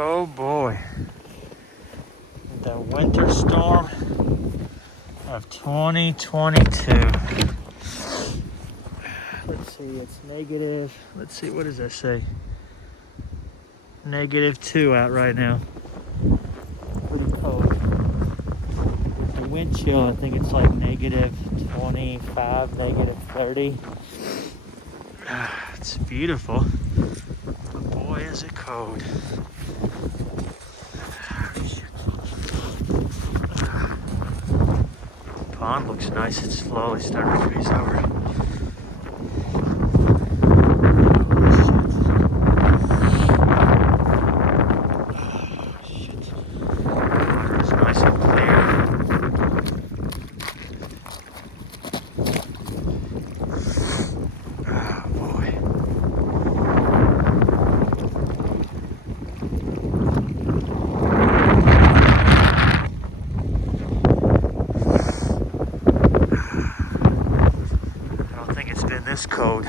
Oh boy. The winter storm of 2022. Let's see, it's negative. Let's see, what does that say? -2 out right now. Pretty cold. With the wind chill, I think it's like -25, -30. It's beautiful. But boy, is it cold. The pond looks nice. It's slowly starting to freeze over. This cold